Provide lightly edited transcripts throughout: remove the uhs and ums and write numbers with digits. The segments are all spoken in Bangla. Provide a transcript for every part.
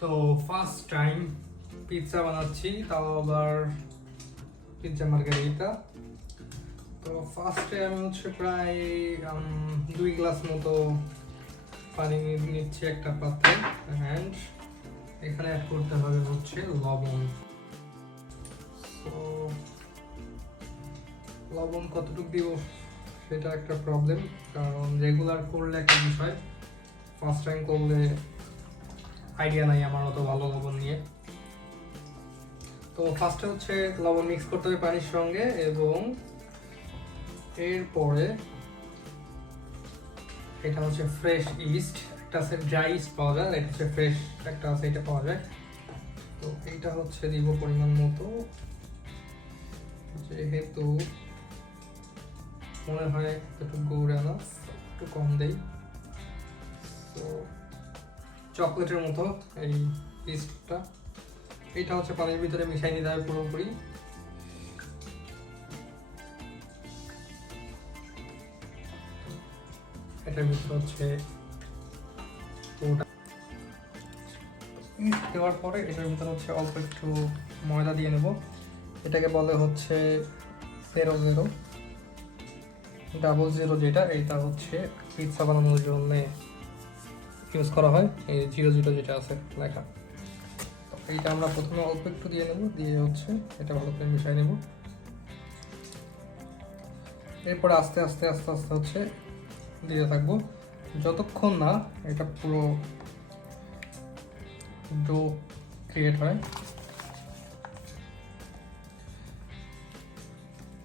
তো ফার্স্ট টাইম পিৎজা বানাচ্ছি, তাও আবার পিৎজা মার্গারিতা। তো ফার্স্টে আমি হচ্ছে প্রায় 2 গ্লাস মতো পানি নিচ্ছি একটা পাত্রে, অ্যান্ড এখানে অ্যাড করতে হবে হচ্ছে লবণ। তো লবণ কতটুকু দিব সেটা একটা প্রবলেম, কারণ রেগুলার করলে একটা বিষয়, ফার্স্ট টাইম করলে আইডিয়া নাই আমার অত ভালো লবণ নিয়ে। তো ফার্স্টে হচ্ছে লবণ মিক্স করতে হবে পানির সঙ্গে, এবং এরপরে এটা হচ্ছে ফ্রেশ ইস্ট, একটা আছে ড্রাই ইস্ট পাওয়া যায়, এটা হচ্ছে ফ্রেশ একটা আছে, এটা পাওয়া যায়। তো এইটা হচ্ছে দিব পরিমাণ মতো, যেহেতু মনে হয় একটু গুড় আনা, একটু কম দেই। তো চকলেটের মতো এই ইস্টটা, এইটা হচ্ছে পানির ভিতরে মিশাই নিতে হবে পুরোপুরি। এটার ভিতরে হচ্ছে ইস্ট দেওয়ার পরে এটার ভিতরে হচ্ছে অল্প একটু ময়দা দিয়ে নেব। এটাকে বলে হচ্ছে 0-0 0, যেটা এইটা হচ্ছে পিৎজা বানানোর জন্য ইউজ করা হয়, এই 0-0 যেটা আছে লেখা। তো এইটা আমরা প্রথমে অল্প একটু দিয়ে নেব, দিয়ে হচ্ছে এটা ভালো করে মিশাই নেব। এরপর আস্তে আস্তে আস্তে আস্তে হচ্ছে দিতে থাকবো, যতক্ষণ না এটা পুরো ডো ক্রিয়েট হয়।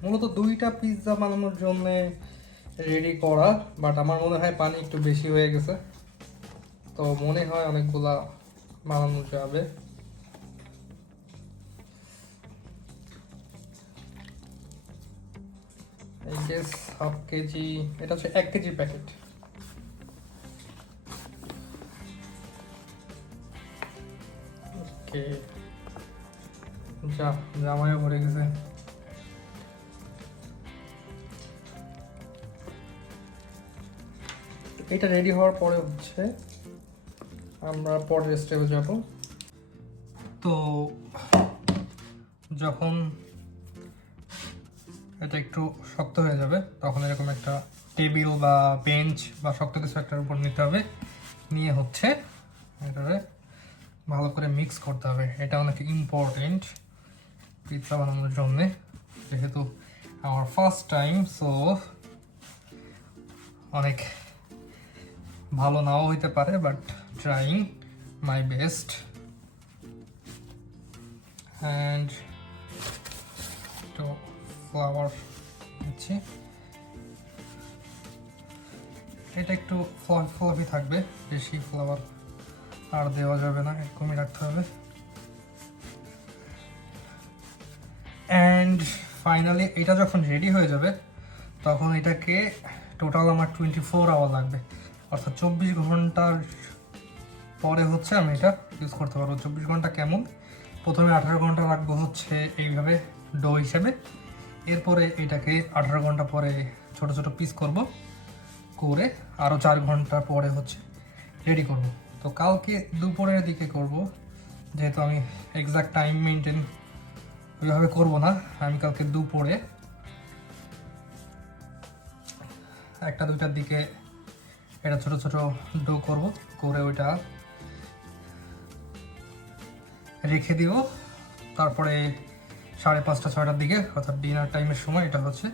মূলত 2টা পিৎজা বানানোর জন্য রেডি করা, বাট আমার মনে হয় পানি একটু বেশি হয়ে গেছে, তো মনে হয় অনেকগুলা বানানো যাবে। এই গেস হাফ কেজি, এটা হচ্ছে 1 কেজি প্যাকেট। ওকে, জামাইও ভরে গেছে। এটা রেডি হওয়ার পরে হচ্ছে আমরা পরের স্টেপে যাব। তো যখন এটা একটু শক্ত হয়ে যাবে, তখন এরকম একটা টেবিল বা বেঞ্চ বা শক্ত কিছু একটার উপর নিতে হবে, নিয়ে হচ্ছে এটারে ভালো করে মিক্স করতে হবে। এটা অনেক ইম্পর্টেন্ট পিৎজা বানানোর জন্যে, যেহেতু আমার ফার্স্ট টাইম, সো অনেক ভালো নাও হইতে পারে, but trying my best. And তো ফ্লাওয়ার দিচ্ছি, এটা একটু ফ্লাফি থাকবে, বেশি ফ্লাওয়ার আর দেওয়া যাবে না, এরকমই রাখতে হবে। অ্যান্ড ফাইনালি এটা যখন রেডি হয়ে যাবে, তখন এটাকে টোটাল আমার 24 আওয়ার লাগবে, অর্থাৎ 24 ঘন্টার পরে হচ্ছে আমি এটা ইউজ করতে পারবো। 24 ঘন্টা কেমন, প্রথমে 18 ঘন্টা রাখবো হচ্ছে এইভাবে ডো হিসেবে, এরপরে এটাকে 18 ঘন্টা পরে ছোট ছোট পিস করব, করে আরও 4 ঘন্টা পরে হচ্ছে রেডি করব। তো কালকে দুপুরের দিকে করব, যেহেতু আমি এক্সাক্ট টাইম মেনটেন ওইভাবে করবো না, আমি কালকে দুপুরে 1-2টার দিকে এটা ছোট ছোট ডো করব, করে ওইটা রেখে দিব। তারপরে 5:30-6টার দিকে, অর্থাৎ ডিনার টাইমের সময় এটা হচ্ছে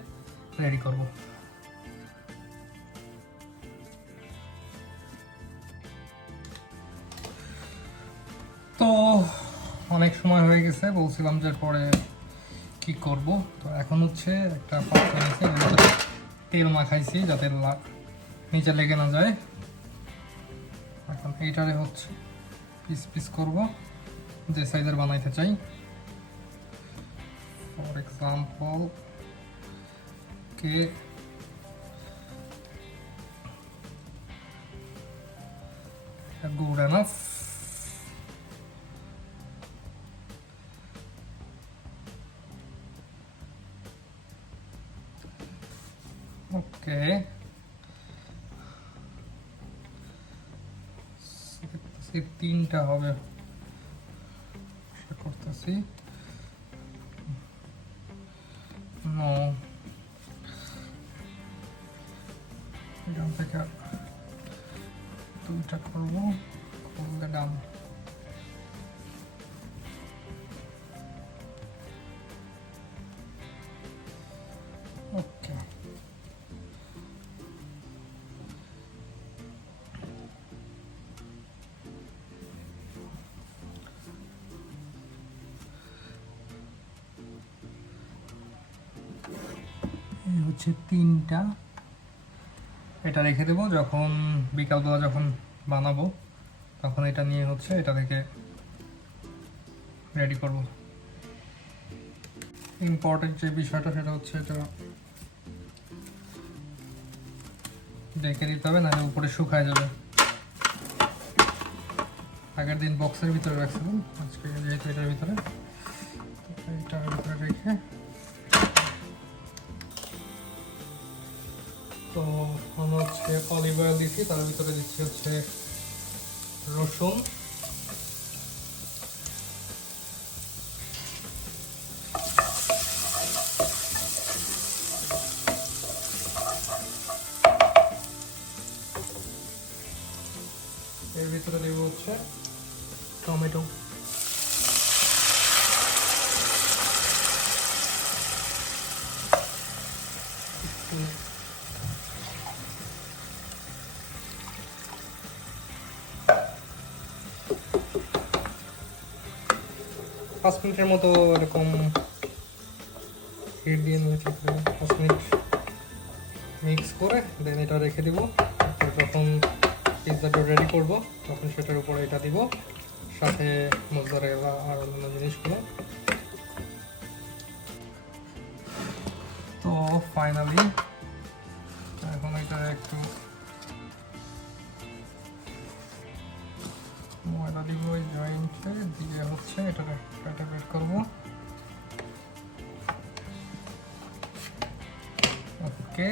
রেডি করব। তো অনেক সময় হয়ে গেছে, বলছিলাম যে পরে কি করব। তো এখন হচ্ছে একটা পাত্র নিয়েছি, তেল মাখাইছি যাতে নিচে লেগে না যায়। এখন এইটারে হচ্ছে পিস পিস করব, যে সাইজের বানাইতে চাই। For example K good enough. Okay. 3টা হবে করতেছি। নো, এখান থেকে 2টা করবো, করলে ডান। ওকে, এই হচ্ছে 3টা। এটা রেখে দেবো, যখন বিকালবেলা যখন বানাবো তখন এটা নিয়ে হচ্ছে এটা থেকে রেডি করব। ইম্পর্টেন্ট যে বিষয়টা সেটা হচ্ছে এটা ঢেকে দিতে হবে, নাহলে উপরে শুকায় যাবে। আগের দিন বক্সের ভিতরে রাখছিলাম, আজকে যেহেতু এটার ভিতরে, এটার ভিতরে রেখে তো আমরা হচ্ছে অলিভ অয়েল দিচ্ছি, তার ভিতরে দিচ্ছি হচ্ছে রসুন, এর ভিতরে দেবো হচ্ছে টমেটো, পাঁচ মিনিটের মতো এরকম হিট দিয়ে নিয়ে 5 মিনিট মিক্স করে দেন এটা রেখে দিব। যখন পিৎজাটা রেডি করব তখন সেটার উপরে এটা দিব, সাথে মোজারেলা আর অন্যান্য জিনিসগুলো। তো ফাইনালি এখন এটা একটু ময়দা দিব, ওই জয়েন্টে দিয়ে হচ্ছে এটা বের করবো। ওকে,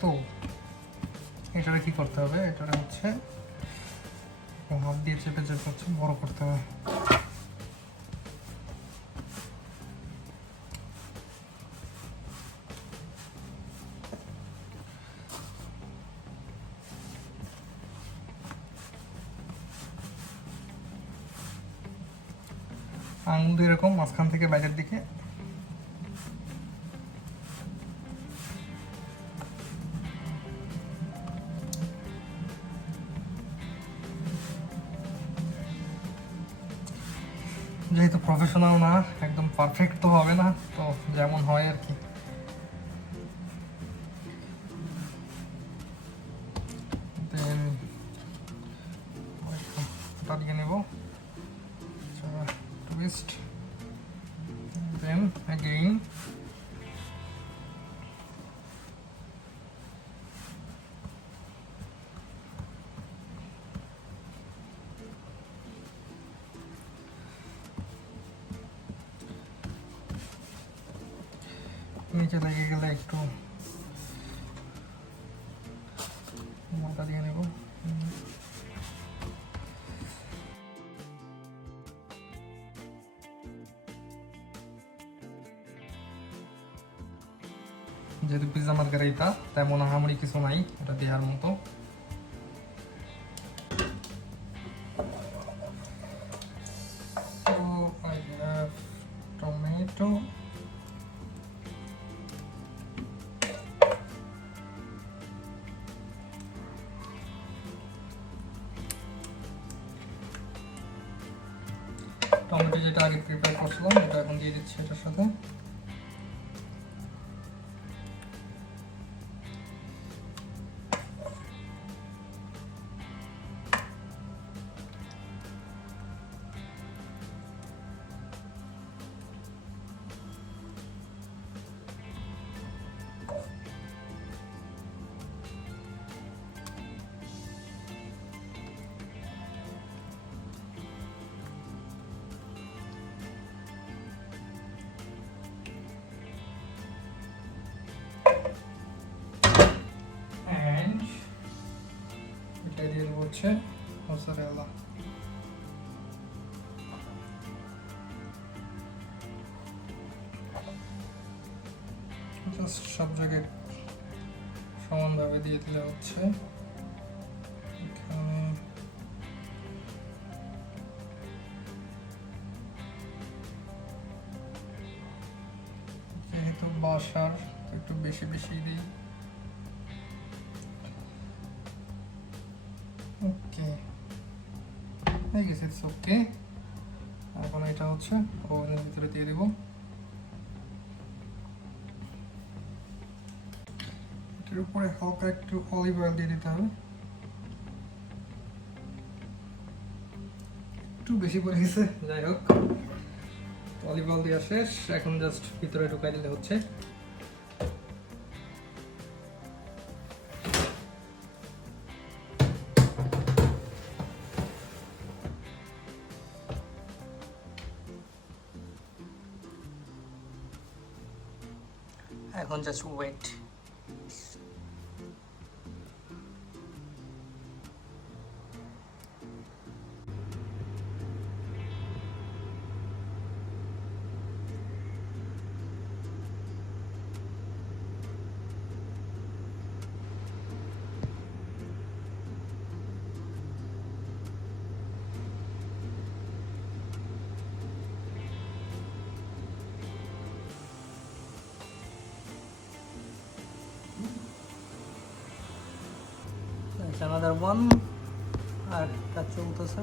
তো এটা কি করতে হবে, এটা হচ্ছে হাত দিয়ে চেপে চেপে হচ্ছে বড় করতে হবে। আঙুল দিয়ে এরকম মাঝখান থেকে বাইরের দিকে যেহেতু প্রফেশনাল না, একদম পারফেক্ট তো হবে না, তো যেমন হয় আর কি। দেন দিয়ে নেব টুইস্ট, দেন অ্যাগেইন নিচে লেগে গেলে একটু ময়দা দিয়ে নেব। যেহেতু পিৎজা মার্গারিটা তেমন আহামরি কিছু নাই এটা দেওয়ার মতো। So I have tomato, tomato যেটা আগে প্রিপেয়ার করছিলাম এটা এখন দিয়ে দিচ্ছি এটার সাথে। এটাই দিয়ে দেবো হচ্ছে মোজারেলা। জাস্ট সব জায়গায় সমানভাবে দিয়ে দিলে হচ্ছে। এখানে যেহেতু বাসার একটু বেশি বেশি দিই। ওকে, হয়ে গেছে, ইটস ওকে। এখন এটা হচ্ছে ওভেনের ভিতরে দিয়ে দিব। এটার উপরে হালকা একটু অলিভ অয়েল দিয়ে দিতে হবে, একটু বেশি পড়ে গেছে, যাই হোক। অলিভ অয়েল দেওয়া শেষ, এখন জাস্ট ভিতরে ঢুকাই দিলে হচ্ছে। এখন জাস্ট ওয়েট। Another one, আর কাজ চলতেছে।